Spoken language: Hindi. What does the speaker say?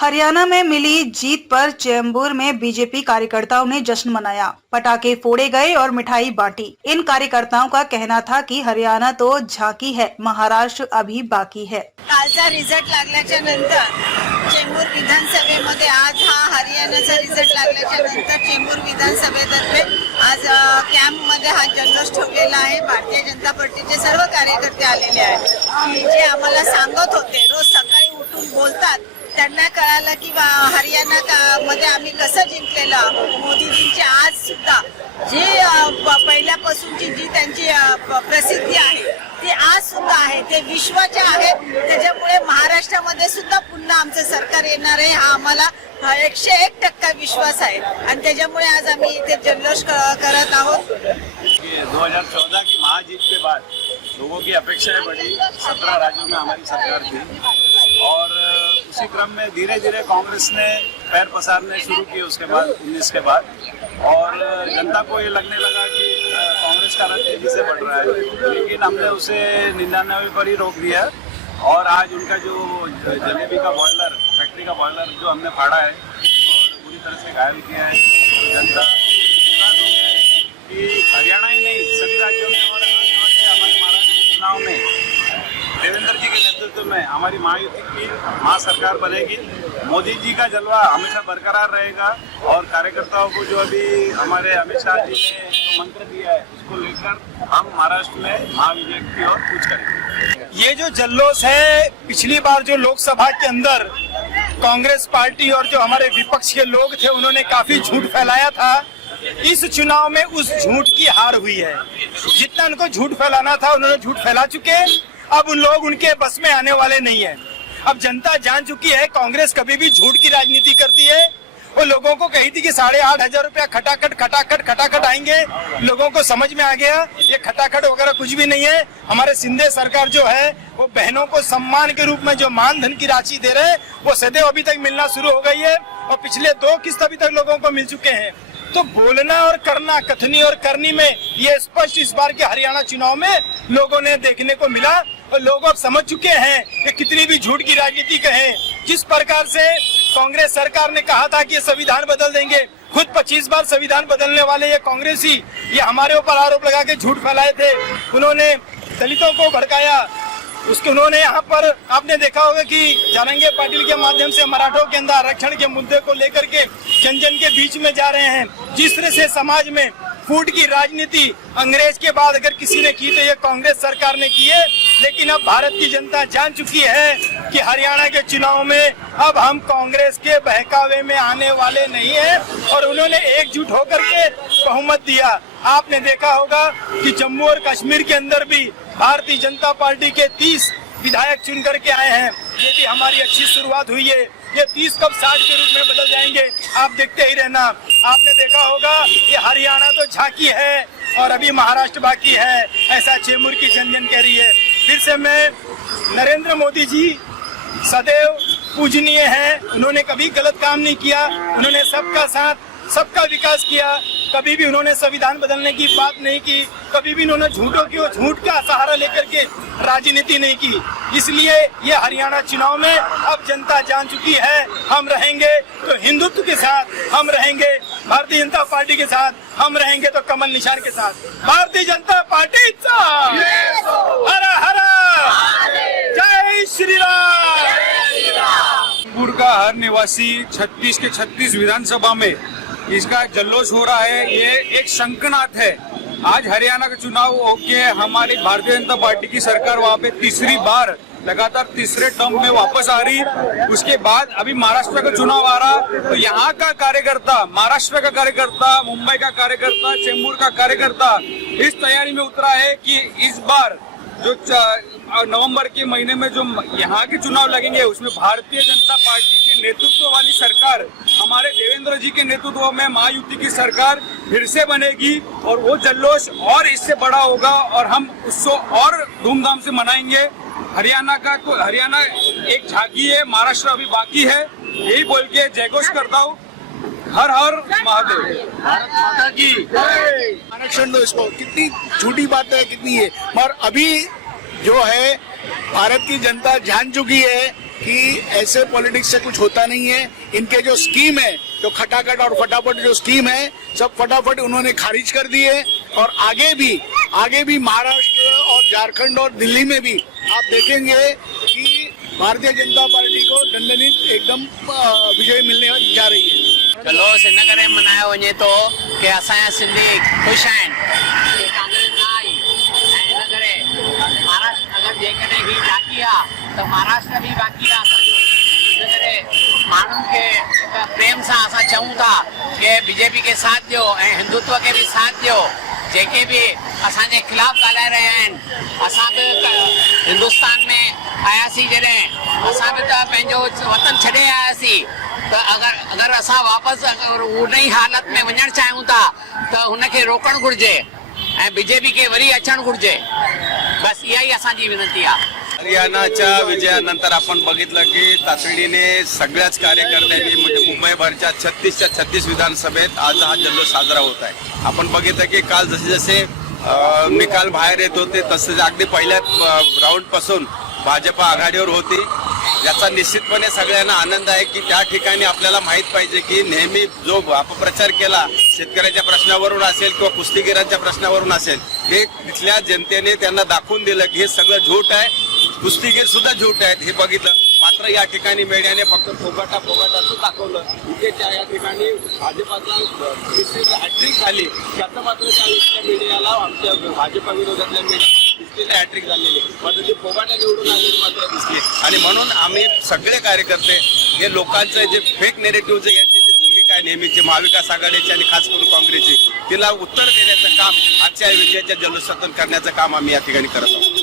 हरियाणा में मिली जीत पर चेंबूर में बीजेपी कार्यकर्ताओं ने जश्न मनाया। पटाखे फोड़े गए और मिठाई बांटी। इन कार्यकर्ताओं का कहना था कि हरियाणा तो झांकी है, महाराष्ट्र अभी बाकी है। कालचा रिझल्ट लागल्याच्या नंतर चेंबूर विधानसभेमध्ये आज हा हरियाणाचा रिझल्ट लागल्याच्या नंतर चेंबूर विधानसभेतर्फे आज कॅम्प मध्ये हा जल्लोष ठेवलेला आहे। भारतीय जनता पार्टीचे सर्व कार्यकर्ते आलेले आहेत। जे आम्हाला सांगत होते, रोज सकाळी उठून बोलतात, त्यांना कळालं की हरियाणा मध्ये आम्ही कसं जिंकलेलं। मोदीजींची आज सुद्धा जी पहिल्यापासूनची जी त्यांची प्रसिद्धी आहे ती आज सुद्धा आहे, ते विश्वाचे आहे। त्याच्यामुळे महाराष्ट्रामध्ये सुद्धा पुन्हा आमचं सरकार येणार आहे हा आम्हाला 101% विश्वास आहे आणि त्याच्यामुळे आज आम्ही इथे जल्लोष करत आहोत। 2014 की महाजीत के बाद लोगों की अपेक्षाएं बढ़ी। 17 राज्यों में हमारी सरकार थी और उसी क्रम में धीरे धीरे कांग्रेस ने पैर पसारने शुरू किए उसके बाद 19 के बाद, और जनता को ये लगने लगा कि कांग्रेस का रथ तेजी से बढ़ रहा है, लेकिन हमने उसे 99 पर ही रोक दिया। और आज उनका जो जलेबी का बॉयलर, फैक्ट्री का बॉयलर जो हमने फाड़ा है और बुरी तरह से घायल किया है, तो जनता हो गया है कि हरियाणा ही नहीं सभी राज्यों में और आने वाले हमारे महाराष्ट्र चुनाव में देवेंद्र जी के नेतृत्व में हमारी महायुति की महासरकार बनेगी। मोदी जी का जलवा हमेशा बरकरार रहेगा और कार्यकर्ताओं को जो अभी हमारे अमित शाह जी ने जो मंत्र दिया है उसको लेकर हम महाराष्ट्र में महाविजय की ओर कूच करेंगे। ये जो जल्लोष है, पिछली बार जो लोकसभा के अंदर कांग्रेस पार्टी और जो हमारे विपक्ष के लोग थे उन्होंने काफी झूठ फैलाया था। इस चुनाव में उस झूठ की हार हुई है। जितना उनको झूठ फैलाना था उन्होंने झूठ फैला चुके। अब उन लोग उनके बस में आने वाले नहीं है। अब जनता जान चुकी है कांग्रेस कभी भी झूठ की राजनीति करती है। वो लोगों को कही थी कि 8,500 रुपया खटाखट आएंगे, लोगों को समझ में आ गया ये खटाखट वगैरह कुछ भी नहीं है। हमारे सिंधे सरकार जो है वो बहनों को सम्मान के रूप में जो मान धन की राशि दे रहे हैं वो सदैव अभी तक मिलना शुरू हो गई है और पिछले 2 किस्त अभी तक लोगों को मिल चुके हैं। तो बोलना और करना, कथनी और करनी में ये स्पष्ट इस बार के हरियाणा चुनाव में लोगों ने देखने को मिला और लोग अब समझ चुके हैं कि कितनी भी झूठ की राजनीति कहें। जिस प्रकार से कांग्रेस सरकार ने कहा था कि ये संविधान बदल देंगे, खुद 25 बार संविधान बदलने वाले ये कांग्रेसी ये हमारे ऊपर आरोप लगा के झूठ फैलाए थे। उन्होंने दलितों को भड़काया। उसके उन्होंने यहाँ पर आपने देखा होगा कि जरंगे पाटिल के माध्यम से मराठों के अंदर आरक्षण के मुद्दे को लेकर के जन जन के बीच में जा रहे हैं। जिस तरह से समाज में फूट की राजनीति अंग्रेज के बाद अगर किसी ने की तो ये कांग्रेस सरकार ने की है। लेकिन अब भारत की जनता जान चुकी है कि हरियाणा के चुनाव में अब हम कांग्रेस के बहकावे में आने वाले नहीं है और उन्होंने एकजुट होकर के बहुमत दिया। आपने देखा होगा कि जम्मू और कश्मीर के अंदर भी भारतीय जनता पार्टी के 30 विधायक चुन करके आए हैं। ये भी हमारी अच्छी शुरुआत हुई है। ये 30 कब 60 के रूप में बदल जाएंगे, आप देखते ही रहना। आपने देखा होगा ये हरियाणा तो झांकी है और अभी महाराष्ट्र बाकी है, ऐसा चेंबूर की जनजन कह रही है। फिर से मैं नरेंद्र मोदी जी सदैव पूजनीय हैं। उन्होंने कभी गलत काम नहीं किया। उन्होंने सबका साथ, सबका विकास किया। कभी भी उन्होंने संविधान बदलने की बात नहीं की। कभी भी उन्होंने झूठों की और झूठ का सहारा लेकर के राजनीति नहीं की। इसलिए ये हरियाणा चुनाव में अब जनता जान चुकी है हम रहेंगे तो हिंदुत्व के साथ, हम रहेंगे भारतीय जनता पार्टी के साथ, हम रहेंगे तो कमल निशान के साथ। भारतीय जनता पार्टी हर हर जय श्री राम। चेंबूर का हर निवासी 36 के 36 विधानसभा में इसका जल्लोष हो रहा है। ये एक शंखनाद है। आज हरियाणा का चुनाव होके हमारी भारतीय जनता पार्टी की सरकार वहाँ पे तीसरी बार लगातार तीसरे टर्म में वापस आ रही। उसके बाद अभी महाराष्ट्र का चुनाव आ रहा, तो यहाँ का कार्यकर्ता, महाराष्ट्र का कार्यकर्ता, मुंबई का कार्यकर्ता, चेंबूर का कार्यकर्ता इस तैयारी में उतरा है कि इस बार जो नवंबर के महीने में जो यहाँ के चुनाव लगेंगे उसमें भारतीय जनता पार्टी के नेतृत्व वाली सरकार, हमारे देवेंद्र जी के नेतृत्व में महायुति की सरकार फिर से बनेगी और वो जल्लोष और इससे बड़ा होगा और हम उसको और धूमधाम से मनाएंगे। हरियाणा एक झांकी है, महाराष्ट्र अभी बाकी है। यही बोल के जयघोष करता हूँ। हर हर महादेव। भारत माता की आरक्षण दो इसको। कितनी झूठी बात है, कितनी है। और अभी जो है भारत की जनता जान चुकी है कि ऐसे पॉलिटिक्स से कुछ होता नहीं है। इनके जो स्कीम है, जो खटाखट और फटाफट जो स्कीम है, सब फटाफट उन्होंने खारिज कर दी है। और आगे भी महाराष्ट्र और झारखंड और दिल्ली में भी आप देखेंगे कि भारतीय जनता पार्टी को दंडनीत एकदम विजय मिलने जा रही है। जलोस इन करे मनायो वञे थो कि असांजा सिंधी ख़ुशि आहिनि कि कांग्रेस न आई ऐं इन करे महाराष्ट्र अगरि जेकॾहिं ही बाक़ी आहे त महाराष्ट्र बि बाक़ी आहे असांजो। इन करे माण्हुनि खे हिकु प्रेम सां असां चऊं था कि बीजेपी खे साथ ॾियो ऐं हिंदुत्व खे बि साथ ॾियो। जेके बि असांजे ख़िलाफ़ ॻाल्हाए रहिया आहिनि, असां बि हिंदुस्तान में आयासीं जॾहिं असां बि त पंहिंजो वतन छॾे आयासीं, त अगरि असां वापसि उन ई हालत में वञणु चाहियूं था त हुनखे रोकणु घुरिजे ऐं बीजेपी खे वरी अचणु घुरिजे। बस इहा ई असांजी विनंती आहे। हरियाणाच्या विजयानंतर आपण बघितलं की तातडीने सगळ्याच कार्यकर्त्यांनी म्हणजे मुंबईभरच्या 36च्या 36 विधानसभेत आज हा जल्लोष साजरा होत आहे। आपण बघितलं की काल जसे जसे निकाल बाहेर येत होते तसे अगदी पहिल्या राऊंड पासून भाजप आघाडीवर होती। याचा निश्चितपणे सगळ्यांना आनंद आहे की त्या ठिकाणी आपल्याला माहित पाहिजे की नेहमी जो अपप्रचार केला शेतकऱ्याच्या प्रश्नावरून असेल किंवा कुस्तीगिरांच्या प्रश्नावरून असेल, हे तिथल्या जनतेने त्यांना दाखवून दिलं की हे सगळं झूट आहे, कुस्तीगीर सुद्धा झूट आहेत हे बघितलं। मात्र या ठिकाणी मीडियाने फक्त फोगाटाच दाखवलं। इथे या ठिकाणी भाजपाचा हॅट्रिक झाली त्याचं मात्र त्या मीडियाला आमच्या भाजपा विरोधातल्या मीडियाला हॅट्रिक झालेली मात्र ती फोगाटा निवडून आलेली मात्र दिसली। आणि म्हणून आम्ही सगळे कार्यकर्ते हे लोकांचं जे फेक नेरेटिव्ह यांची जी भूमिका आहे नेहमीची महाविकास आघाडीची आणि खास करून काँग्रेसची, तिला उत्तर देण्याचं काम आजच्या विजयाच्या जल्लोषातून करण्याचं काम आम्ही या ठिकाणी करत आहोत।